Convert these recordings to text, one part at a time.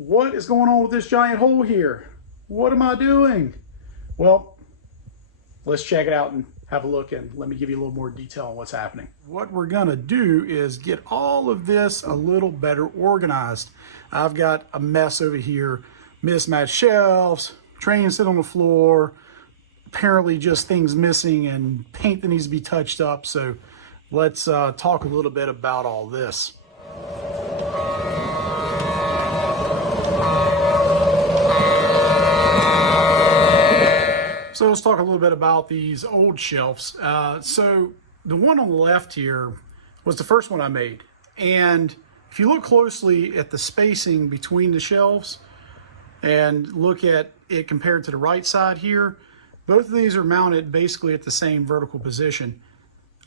What is going on with this giant hole here? What am I doing? Well, let's check it out and have a look, and let me give you a little more detail on what's happening. What we're gonna do is get all of this a little better organized. I've got a mess over here, mismatched shelves, trays sit on the floor, apparently just things missing and paint that needs to be touched up. So let's talk a little bit about all this. So let's talk a little bit about these old shelves. So the one on the left here was the first one I made. And if you look closely at the spacing between the shelves and look at it compared to the right side here, both of these are mounted basically at the same vertical position.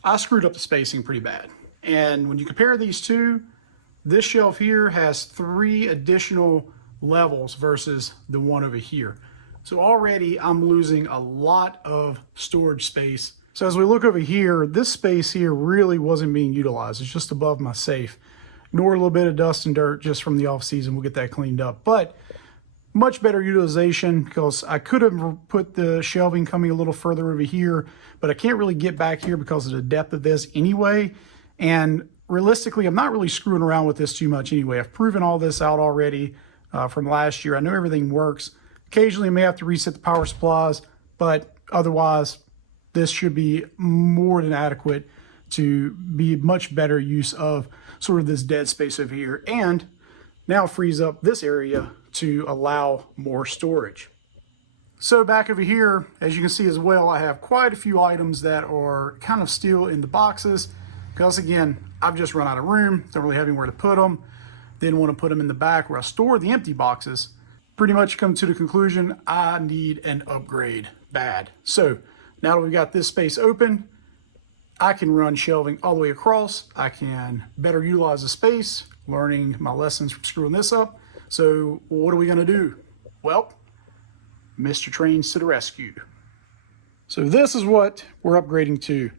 I screwed up the spacing pretty bad. And when you compare these two, this shelf here has 3 additional levels versus the one over here. So already I'm losing a lot of storage space. So as we look over here, this space here really wasn't being utilized. It's just above my safe. Ignore a little bit of dust and dirt just from the off season. We'll get that cleaned up. But much better utilization, because I could have put the shelving coming a little further over here, but I can't really get back here because of the depth of this anyway. And realistically, I'm not really screwing around with this too much anyway. I've proven all this out already from last year. I know everything works. Occasionally I may have to reset the power supplies, but otherwise this should be more than adequate to be much better use of sort of this dead space over here, and now frees up this area to allow more storage. So back over here, as you can see as well, I have quite a few items that are kind of still in the boxes because, again, I've just run out of room, don't really have anywhere to put them. Didn't want to put them in the back where I store the empty boxes. Pretty much come to the conclusion I need an upgrade bad. So now that we've got this space open, I can run shelving all the way across. I can better utilize the space, learning my lessons from screwing this up. So what are we gonna do? Well, Mr. Trains to the rescue. So this is what we're upgrading to.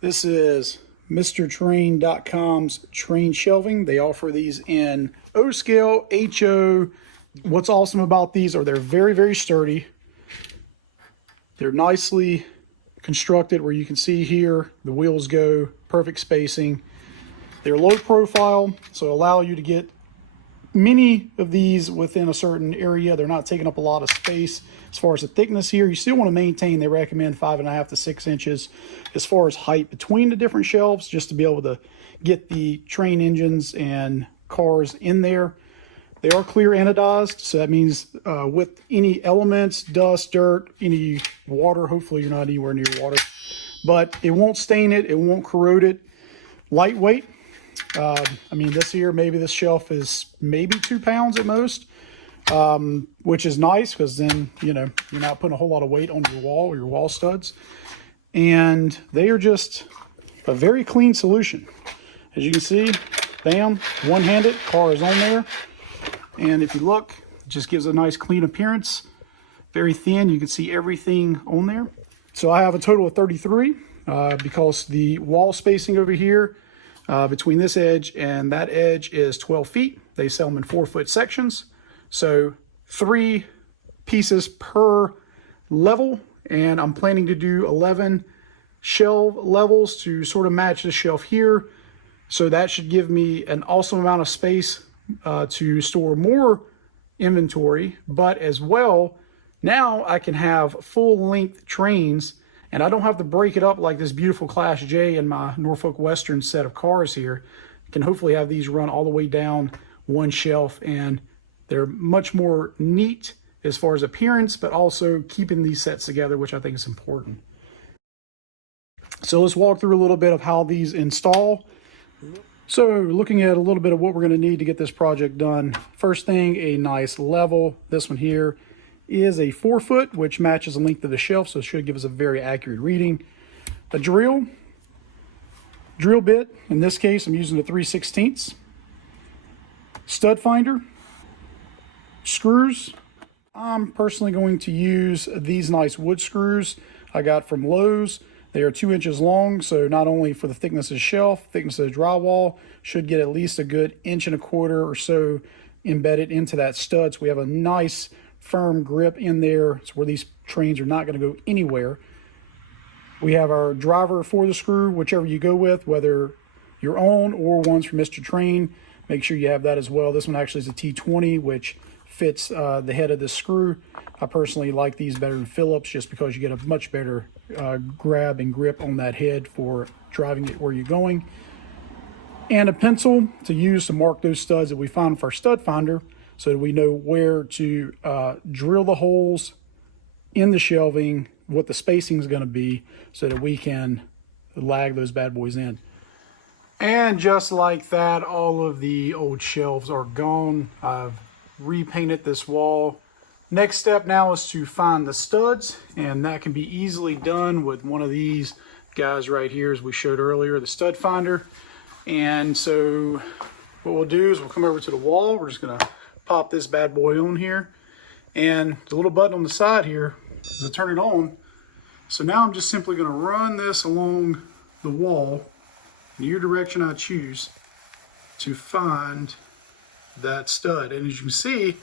This is MrTrain.com's train shelving. They offer these in O scale, HO. What's awesome about these are they're very, very sturdy. They're nicely constructed where you can see here the wheels go, perfect spacing. They're low profile, so allow you to get many of these within a certain area. They're not taking up a lot of space. As far as the thickness here, you still want to maintain, they recommend 5.5 to 6 inches as far as height between the different shelves, just to be able to get the train engines and cars in there. They are clear anodized, so that means with any elements, dust, dirt, any water, hopefully you're not anywhere near water, but it won't stain it, it won't corrode it. Lightweight. I mean, this here, maybe this shelf is maybe 2 pounds at most, which is nice because then, you know, you're not putting a whole lot of weight on your wall or your wall studs. And they are just a very clean solution. As you can see, bam, one-handed, car is on there. And if you look, it just gives a nice clean appearance. Very thin, you can see everything on there. So I have a total of 33 because the wall spacing over here between this edge and that edge is 12 feet. They sell them in 4-foot sections. So 3 pieces per level, and I'm planning to do 11 shelf levels to sort of match the shelf here. So that should give me an awesome amount of space to store more inventory, but as well, now I can have full length trains and I don't have to break it up like this beautiful Class J in my Norfolk Western set of cars here. I can hopefully have these run all the way down one shelf, and they're much more neat as far as appearance, but also keeping these sets together, which I think is important. So let's walk through a little bit of how these install. So looking at a little bit of what we're going to need to get this project done. First thing, a nice level. This one here is a 4-foot, which matches the length of the shelf, so it should give us a very accurate reading. A drill bit, in this case I'm using a 3/16. Stud finder, screws. I'm personally going to use these nice wood screws I got from Lowe's. They are 2 inches long, so not only for the thickness of the shelf, thickness of the drywall, should get at least a good 1.25 inches or so embedded into that stud, so we have a nice firm grip in there. It's where these trains are not going to go anywhere. We have our driver for the screw, whichever you go with, whether your own or ones from Mr. Train. Make sure you have that as well. This one actually is a T20, which fits the head of the screw. I personally like these better than Phillips just because you get a much better grab and grip on that head for driving it where you're going. And a pencil to use to mark those studs that we found for our stud finder so that we know where to drill the holes in the shelving, what the spacing is going to be, so that we can lag those bad boys in. And just like that, all of the old shelves are gone. I've repainted this wall. Next step now is to find the studs, and that can be easily done with one of these guys right here, as we showed earlier, the stud finder. And so what we'll do is we'll come over to the wall. We're just going to pop this bad boy on here, and the little button on the side here is to turn it on. So now I'm just simply going to run this along the wall in your direction I choose to find that stud. And as you can see,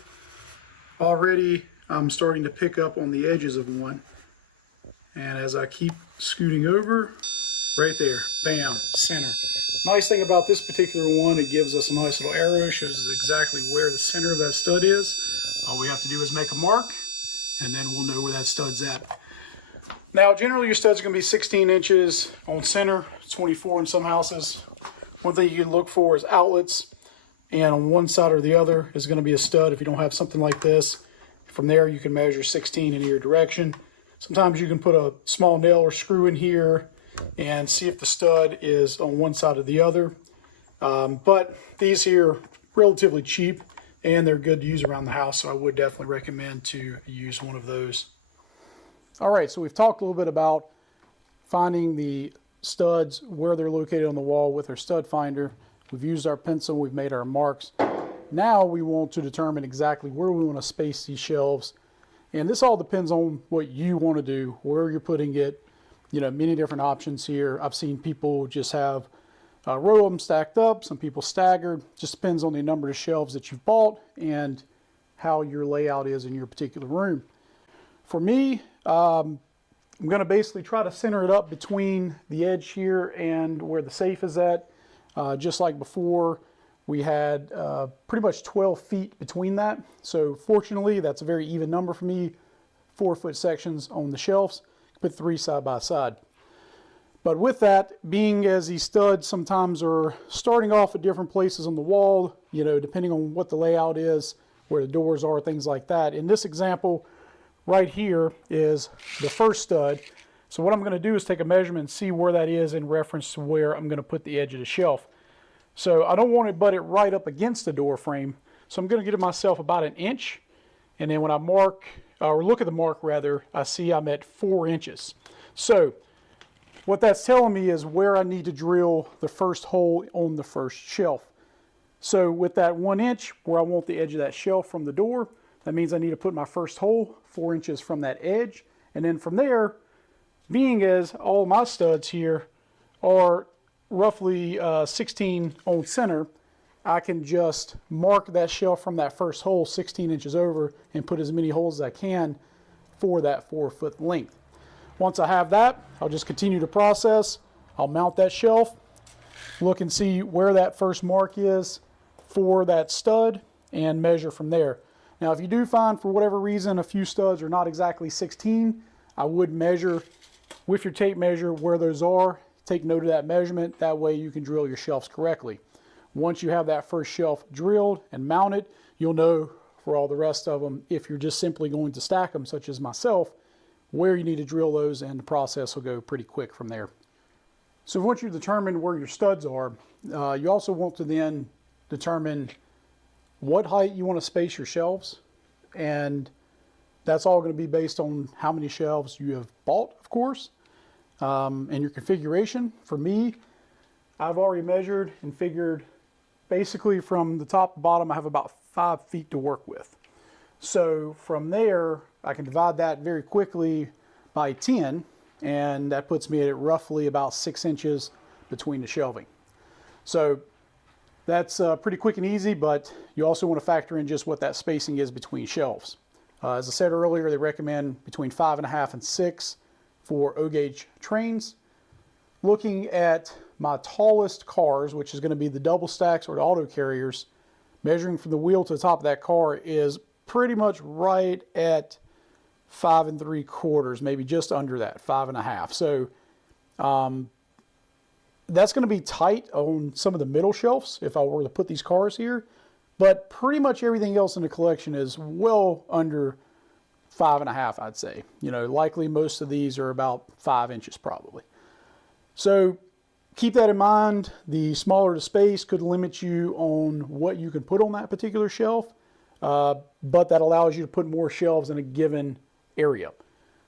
already I'm starting to pick up on the edges of one. And as I keep scooting over, right there, bam, center. Nice thing about this particular one, it gives us a nice little arrow, shows us exactly where the center of that stud is. All we have to do is make a mark, and then we'll know where that stud's at. Now, generally your studs are going to be 16 inches on center, 24 in some houses. One thing you can look for is outlets, and on one side or the other is going to be a stud. If you don't have something like this, from there you can measure 16 in either direction. Sometimes you can put a small nail or screw in here and see if the stud is on one side or the other. But these here are relatively cheap, and they're good to use around the house, so I would definitely recommend to use one of those. All right, so we've talked a little bit about finding the studs, where they're located on the wall with our stud finder. We've used our pencil, we've made our marks. Now we want to determine exactly where we want to space these shelves. And this all depends on what you want to do, where you're putting it. You know, many different options here. I've seen people just have a row of them stacked up, some people staggered. Just depends on the number of shelves that you've bought and how your layout is in your particular room. For me, I'm going to basically try to center it up between the edge here and where the safe is at. Just like before, we had pretty much 12 feet between that. So fortunately, that's a very even number for me. 4-foot sections on the shelves, put 3 side by side. But with that, being as these studs sometimes are starting off at different places on the wall, you know, depending on what the layout is, where the doors are, things like that. In this example, right here is the first stud. So what I'm going to do is take a measurement and see where that is in reference to where I'm going to put the edge of the shelf. So I don't want to butt it right up against the door frame. So I'm going to give myself about 1 inch. And then when I mark, or look at the mark rather, I see I'm at 4 inches. So what that's telling me is where I need to drill the first hole on the first shelf. So with that 1 inch, where I want the edge of that shelf from the door, that means I need to put my first hole 4 inches from that edge. And then from there, being as all my studs here are roughly 16 on center, I can just mark that shelf from that first hole 16 inches over and put as many holes as I can for that 4-foot length. Once I have that, I'll just continue the process. I'll mount that shelf, look and see where that first mark is for that stud, and measure from there. Now, if you do find, for whatever reason, a few studs are not exactly 16, I would measure with your tape measure where those are. Take note of that measurement. That way you can drill your shelves correctly. Once you have that first shelf drilled and mounted, you'll know for all the rest of them, if you're just simply going to stack them, such as myself, where you need to drill those, and the process will go pretty quick from there. So once you determine where your studs are, you also want to then determine what height you want to space your shelves, and that's all going to be based on how many shelves you have bought, of course, and your configuration. For me, I've already measured and figured basically from the top to bottom I have about 5 feet to work with. So from there I can divide that very quickly by 10, and that puts me at roughly about 6 inches between the shelving. So that's pretty quick and easy, but you also want to factor in just what that spacing is between shelves. As I said earlier, they recommend between 5.5 and 6 for O-gauge trains. Looking at my tallest cars, which is going to be the double stacks or the auto carriers, measuring from the wheel to the top of that car is pretty much right at 5 3/4, maybe just under that, 5.5. So that's going to be tight on some of the middle shelves if I were to put these cars here, but pretty much everything else in the collection is well under 5.5, I'd say. You know, likely most of these are about 5 inches probably. So keep that in mind. The smaller the space could limit you on what you can put on that particular shelf, but that allows you to put more shelves in a given area.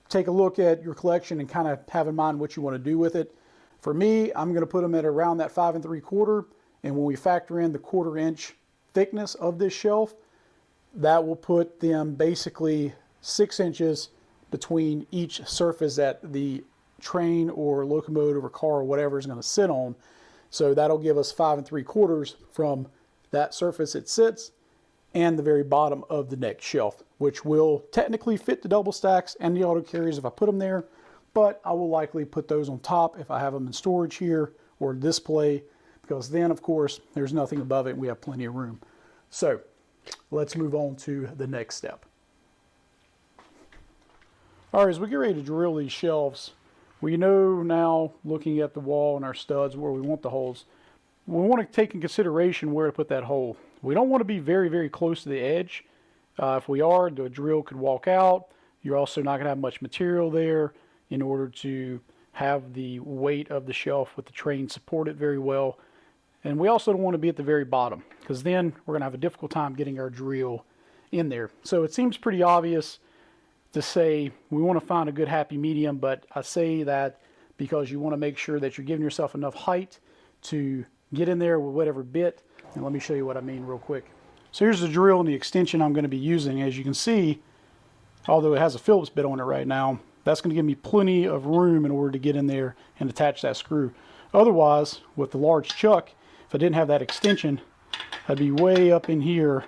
Take a look at your collection and kind of have in mind what you want to do with it. For me, I'm going to put them at around that 5 3/4, and when we factor in the 1/4 inch thickness of this shelf, that will put them basically 6 inches between each surface that the train or locomotive or car or whatever is going to sit on. So that'll give us 5 3/4 from that surface it sits and the very bottom of the next shelf, which will technically fit the double stacks and the auto carriers if I put them there, but I will likely put those on top if I have them in storage here or display, because then of course there's nothing above it and we have plenty of room. So let's move on to the next step. All right, as we get ready to drill these shelves, we know now, looking at the wall and our studs where we want the holes, we want to take in consideration where to put that hole. We don't want to be very, very close to the edge. If we are, the drill could walk out. You're also not going to have much material there in order to have the weight of the shelf with the train support it very well. And we also don't want to be at the very bottom, because then we're going to have a difficult time getting our drill in there. So it seems pretty obvious to say we want to find a good happy medium, but I say that because you want to make sure that you're giving yourself enough height to get in there with whatever bit. And let me show you what I mean real quick. So here's the drill and the extension I'm going to be using. As you can see, although it has a Phillips bit on it right now, that's going to give me plenty of room in order to get in there and attach that screw. Otherwise, with the large chuck, if I didn't have that extension, I'd be way up in here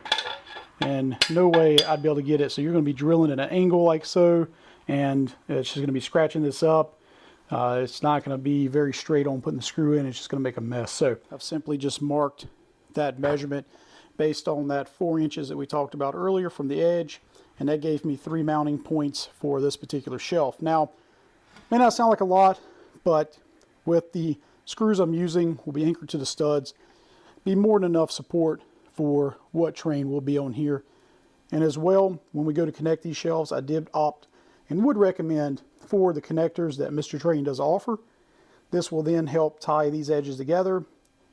and no way I'd be able to get it. So you're going to be drilling at an angle like so, and it's just going to be scratching this up. It's not going to be very straight on putting the screw in. It's just going to make a mess. So I've simply just marked that measurement based on that 4 inches that we talked about earlier from the edge, and that gave me 3 mounting points for this particular shelf. Now, may not sound like a lot, but with the screws I'm using will be anchored to the studs, be more than enough support for what train will be on here. And as well, when we go to connect these shelves, I did opt and would recommend for the connectors that Mr. Train does offer. This will then help tie these edges together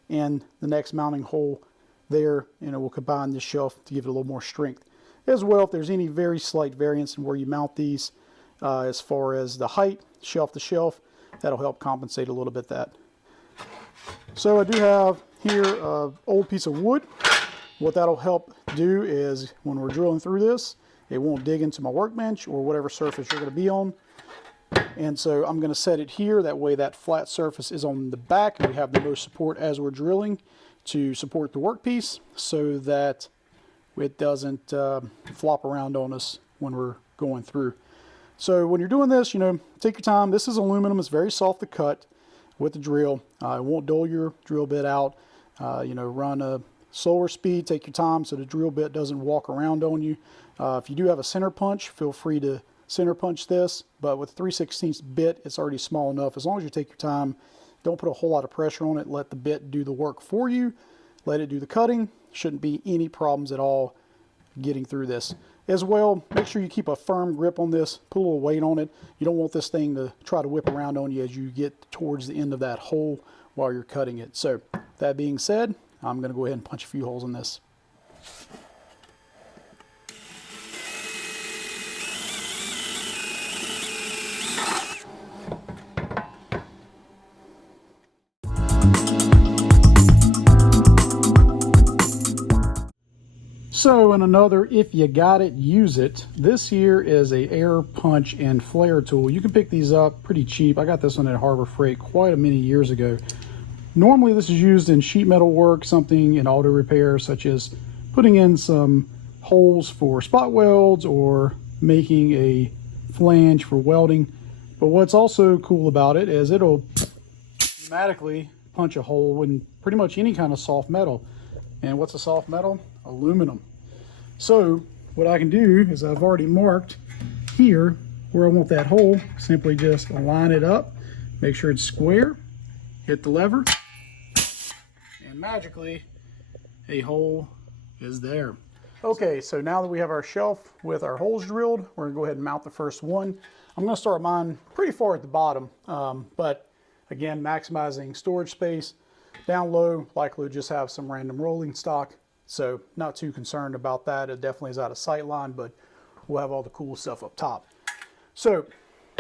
and the next mounting hole there, and it will combine this shelf to give it a little more strength. As well, if there's any very slight variance in where you mount these as far as the height, shelf to shelf, that'll help compensate a little bit that. So I do have here an old piece of wood. What that'll help do is when we're drilling through this, it won't dig into my workbench or whatever surface you're going to be on. And so I'm going to set it here. That way that flat surface is on the back and we have the most support as we're drilling to support the workpiece so that it doesn't flop around on us when we're going through. So when you're doing this, you know, take your time. This is aluminum. It's very soft to cut with the drill. It won't dull your drill bit out. You know, run a slower speed. Take your time so the drill bit doesn't walk around on you. If you do have a center punch, feel free to center punch this. But with 3/16 bit, it's already small enough. As long as you take your time, don't put a whole lot of pressure on it. Let the bit do the work for you. Let it do the cutting. Shouldn't be any problems at all getting through this. As well, make sure you keep a firm grip on this. Put a little weight on it. You don't want this thing to try to whip around on you as you get towards the end of that hole while you're cutting it. So that being said, I'm going to go ahead and punch a few holes in this. So in another, if you got it, use it. This here is a air punch and flare tool. You can pick these up pretty cheap. I got this one at Harbor Freight quite a many years ago. Normally this is used in sheet metal work, something in auto repair, such as putting in some holes for spot welds or making a flange for welding. But what's also cool about it is it'll automatically punch a hole in pretty much any kind of soft metal. And what's a soft metal? Aluminum. So what I can do is I've already marked here where I want that hole. Simply just align it up, make sure it's square, hit the lever, and magically a hole is there. Okay, so now that we have our shelf with our holes drilled, we're gonna go ahead and mount the first one. I'm gonna start mine pretty far at the bottom, but again, maximizing storage space. Down low, likely just have some random rolling stock, so not too concerned about that. It definitely is out of sight line, but we'll have all the cool stuff up top. So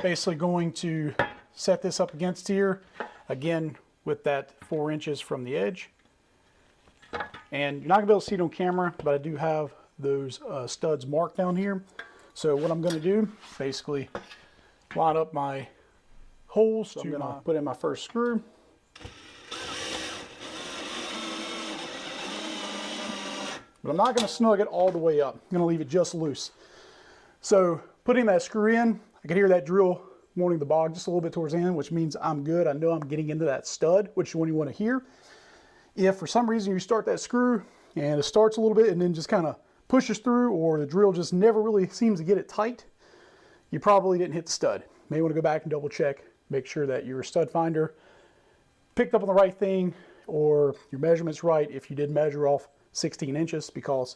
basically going to set this up against here, again with that 4 inches from the edge. And you're not gonna be able to see it on camera, but I do have those studs marked down here. So what I'm gonna do, basically line up my holes. So I'm gonna put in my first screw. But I'm not gonna snug it all the way up. I'm gonna leave it just loose. So putting that screw in, I can hear that drill wanting to bog just a little bit towards the end, which means I'm good. I know I'm getting into that stud, which is what you wanna hear. If for some reason you start that screw and it starts a little bit and then just kind of pushes through, or the drill just never really seems to get it tight, you probably didn't hit the stud. You may want to go back and double check, make sure that your stud finder picked up on the right thing or your measurement's right if you did measure off 16 inches, because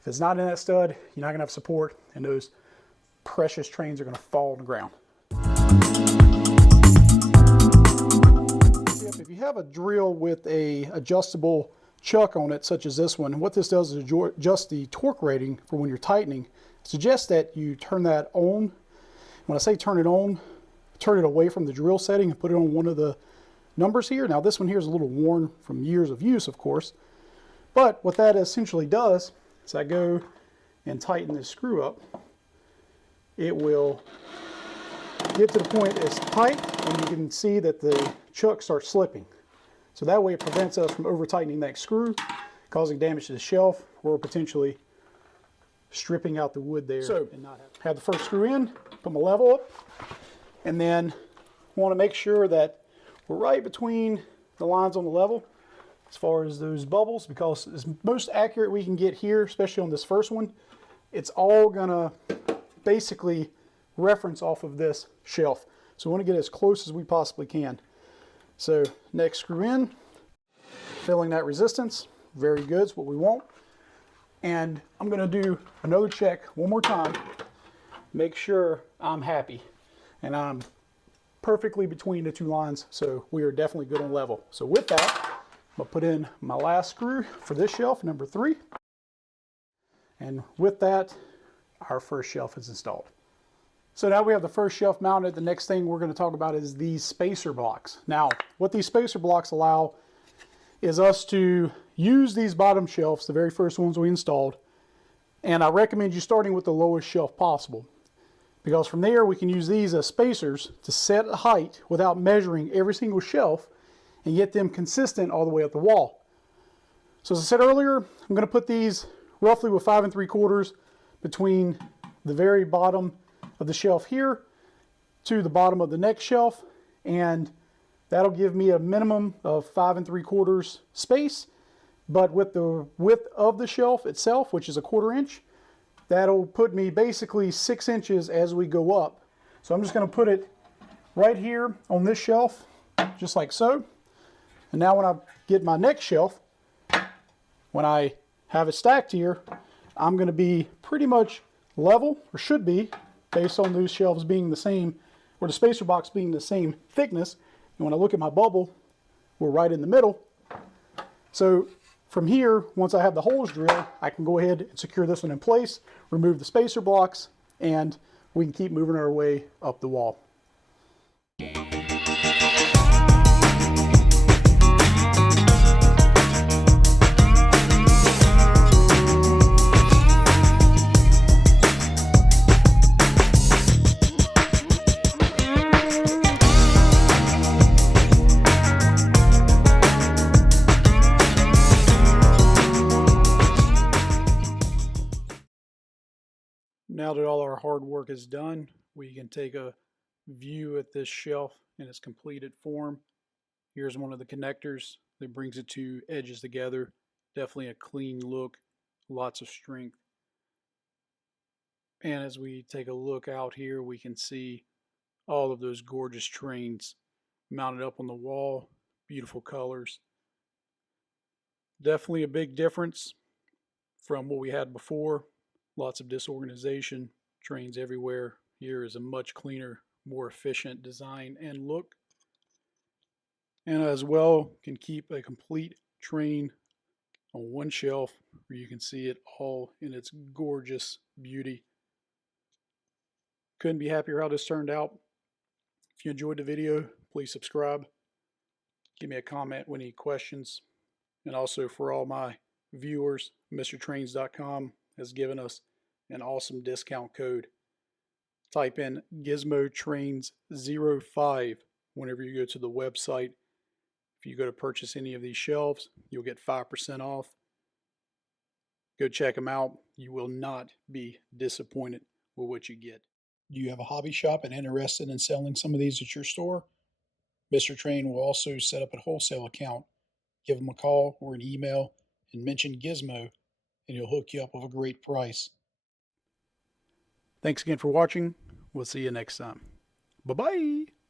if it's not in that stud, you're not gonna have support and those precious trains are gonna fall on the ground. If you have a drill with a adjustable chuck on it, such as this one, what this does is adjust the torque rating for when you're tightening. I suggest that you turn that on. When I say turn it on, turn it away from the drill setting and put it on one of the numbers here. Now this one here is a little worn from years of use, of course, but what that essentially does is I go and tighten this screw up. It will get to the point it's tight and you can see that the chuck starts slipping. So that way it prevents us from over tightening that screw, causing damage to the shelf or potentially stripping out the wood there. So and not have the first screw in, put my level up, and then want to make sure that we're right between the lines on the level as far as those bubbles, because as most accurate we can get here, especially on this first one, it's all gonna basically reference off of this shelf. So we want to get as close as we possibly can. So next screw in, filling that resistance, very good, is what we want. And I'm gonna do another check one more time, make sure I'm happy and I'm perfectly between the two lines, so we are definitely good on level. So with that, I'm gonna put in my last screw for this shelf, number 3. And with that, our first shelf is installed. So now we have the first shelf mounted. The next thing we're going to talk about is these spacer blocks. Now, what these spacer blocks allow is us to use these bottom shelves, the very first ones we installed, and I recommend you starting with the lowest shelf possible, because from there we can use these as spacers to set a height without measuring every single shelf and get them consistent all the way up the wall. So as I said earlier, I'm going to put these roughly with 5 3/4 between the very bottom of the shelf here to the bottom of the next shelf, and that'll give me a minimum of 5 3/4 space. But with the width of the shelf itself, which is 1/4 inch, that'll put me basically 6 inches as we go up. So I'm just going to put it right here on this shelf, just like so. And now when I get my next shelf, when I have it stacked here, I'm going to be pretty much level, or should be, based on those shelves being the same, or the spacer box being the same thickness. And when I look at my bubble, we're right in the middle. So from here, once I have the holes drilled, I can go ahead and secure this one in place, remove the spacer blocks, and we can keep moving our way up the wall. Now that all our hard work is done, we can take a view at this shelf in its completed form. Here's one of the connectors that brings the two edges together. Definitely a clean look, lots of strength. And as we take a look out here, we can see all of those gorgeous trains mounted up on the wall. Beautiful colors. Definitely a big difference from what we had before. Lots of disorganization, trains everywhere. Here is a much cleaner, more efficient design and look. And as well, can keep a complete train on one shelf where you can see it all in its gorgeous beauty. Couldn't be happier how this turned out. If you enjoyed the video, please subscribe. Give me a comment with any questions. And also for all my viewers, MrTrains.com has given us an awesome discount code. Type in GizmoTrains05 whenever you go to the website. If you go to purchase any of these shelves, you'll get 5% off. Go check them out. You will not be disappointed with what you get. Do you have a hobby shop and interested in selling some of these at your store? Mr. Train will also set up a wholesale account. Give him a call or an email and mention Gizmo, and he'll hook you up with a great price. Thanks again for watching. We'll see you next time. Bye-bye.